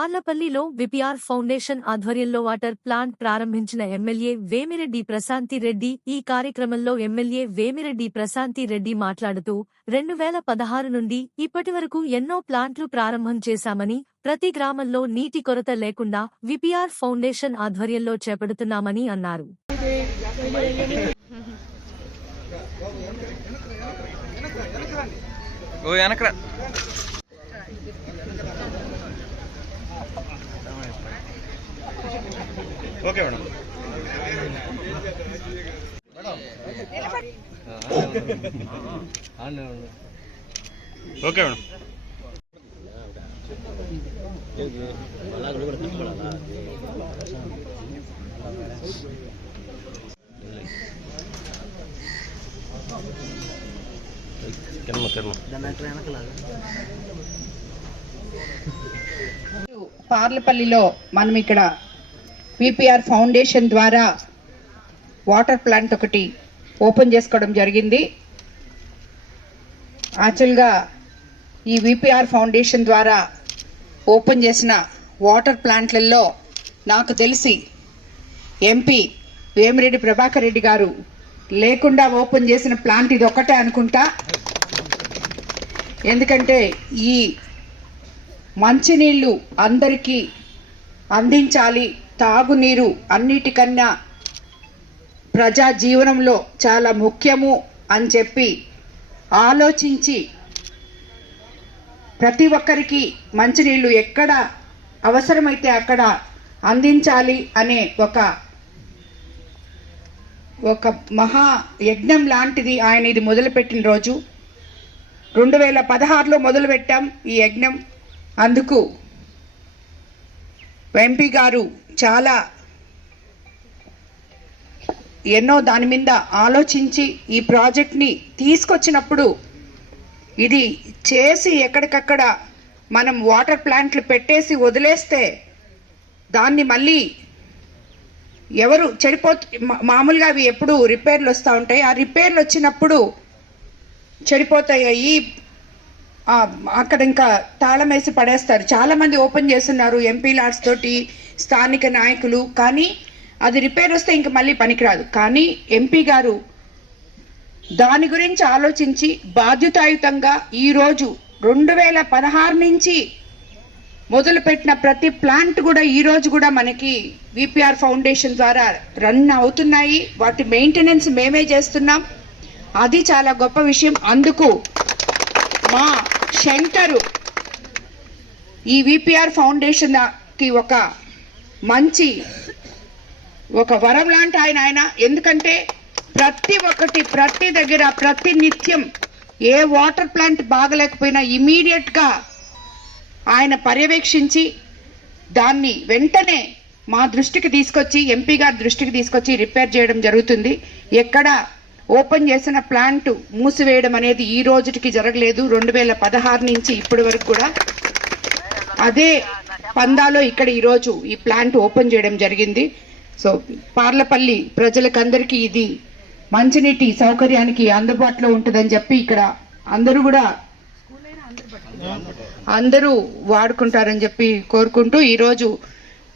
పార్లపల్లిలో VPR foundation ఆధ్వర్యంలో water plant ప్రారంభించిన MLA Vemireddy Prashanti Reddy. ఈ కార్యక్రమంలో ఎమ్మెల్యే వేమిరెడ్డి ప్రశాంతి రెడ్డి మాట్లాడుతూ 2016 నుండి ఇప్పటివరకు ఎన్నో ప్లాంట్లు ప్రారంభం చేశామని, ప్రతి గ్రామంలో నీటి కొరత లేకుండా విపిఆర్ ఫౌండేషన్ ఆధ్వర్యంలో చేపడుతున్నామని అన్నారు. Okay madam. Okay madam. పార్లపల్లిలో మనం ఇక్కడ విపిఆర్ ఫౌండేషన్ ద్వారా వాటర్ ప్లాంట్ ఒకటి ఓపెన్ చేసుకోవడం జరిగింది. యాక్చువల్గా ఈ విపిఆర్ ఫౌండేషన్ ద్వారా ఓపెన్ చేసిన వాటర్ ప్లాంట్లలో నాకు తెలిసి ఎంపీ వేమిరెడ్డి ప్రభాకర్ రెడ్డి గారు లేకుండా ఓపెన్ చేసిన ప్లాంట్ ఇది ఒక్కటే అనుకుంటా. ఎందుకంటే ఈ మంచినీళ్ళు అందరికీ అందించాలి, తాగునీరు అన్నిటికన్నా ప్రజా జీవనంలో చాలా ముఖ్యము అని చెప్పి ఆలోచించి ప్రతి ఒక్కరికి మంచినీళ్ళు ఎక్కడ అవసరమైతే అక్కడ అందించాలి అనే ఒక మహా యజ్ఞం లాంటిది ఆయన ఇది మొదలుపెట్టిన రోజు 2016లో మొదలుపెట్టాం ఈ యజ్ఞం. అందుకు ఎంపీ గారు చాలా ఎన్నో దాని మీద ఆలోచించి ఈ ప్రాజెక్ట్ని తీసుకొచ్చినప్పుడు ఇది చేసి ఎక్కడికక్కడ మనం వాటర్ ప్లాంట్లు పెట్టేసి వదిలేస్తే దాన్ని మళ్ళీ ఎవరు మామూలుగా అవి ఎప్పుడు రిపేర్లు వస్తూ ఉంటాయి. ఆ రిపేర్లు వచ్చినప్పుడు చెడిపోతాయి, అక్కడ ఇంకా తాళం వేసి పడేస్తారు. చాలామంది ఓపెన్ చేస్తున్నారు ఎంపీ లాట్స్ తోటి, స్థానిక నాయకులు. కానీ అది రిపేర్ వస్తే ఇంక మళ్ళీ పనికిరాదు. కానీ ఎంపీ గారు దాని గురించి ఆలోచించి బాధ్యతాయుతంగా ఈరోజు 2016 నుంచి మొదలుపెట్టిన ప్రతి ప్లాంట్ కూడా ఈరోజు కూడా మనకి విపిఆర్ ఫౌండేషన్ ద్వారా రన్ అవుతున్నాయి. వాటి మెయింటెనెన్స్ మేమే చేస్తున్నాం. అది చాలా గొప్ప విషయం. అందుకు మా శంకరు ఈ విపిఆర్ ఫౌండేషన్కి ఒక మంచి వరం లాంటి ఆయన. ఎందుకంటే ప్రతి దగ్గర ప్రతి నిత్యం ఏ వాటర్ ప్లాంట్ బాగలేకపోయినా ఇమీడియట్గా ఆయన పర్యవేక్షించి దాన్ని వెంటనే మా దృష్టికి తీసుకొచ్చి, ఎంపీ గారి దృష్టికి తీసుకొచ్చి రిపేర్ చేయడం జరుగుతుంది. ఎక్కడ ఓపెన్ చేసిన ప్లాంట్ మూసివేయడం అనేది ఈ రోజుకి జరగలేదు. 2016 నుంచి ఇప్పటి వరకు కూడా అదే పందాలో ఇక్కడ ఈరోజు ఈ ప్లాంట్ ఓపెన్ చేయడం జరిగింది. సో పార్లపల్లి ప్రజలకందరికీ ఇది మంచినీటి సౌకర్యానికి అందుబాటులో ఉంటుందని చెప్పి ఇక్కడ అందరూ వాడుకుంటారని చెప్పి కోరుకుంటూ ఈరోజు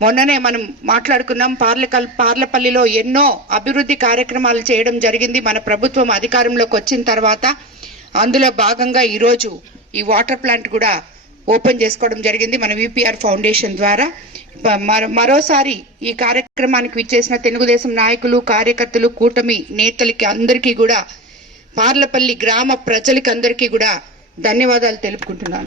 మొన్ననే మనం మాట్లాడుకున్నాం. పార్లపల్లిలో ఎన్నో అభివృద్ధి కార్యక్రమాలు చేయడం జరిగింది మన ప్రభుత్వం అధికారంలోకి వచ్చిన తర్వాత. అందులో భాగంగా ఈరోజు ఈ వాటర్ ప్లాంట్ కూడా ఓపెన్ చేసుకోవడం జరిగింది మన విపిఆర్ ఫౌండేషన్ ద్వారా. మరోసారి ఈ కార్యక్రమానికి విచ్చేసిన తెలుగుదేశం నాయకులు, కార్యకర్తలు, కూటమి నేతలకి అందరికీ కూడా, పార్లపల్లి గ్రామ ప్రజలకి అందరికీ కూడా ధన్యవాదాలు తెలుపుకుంటున్నాను.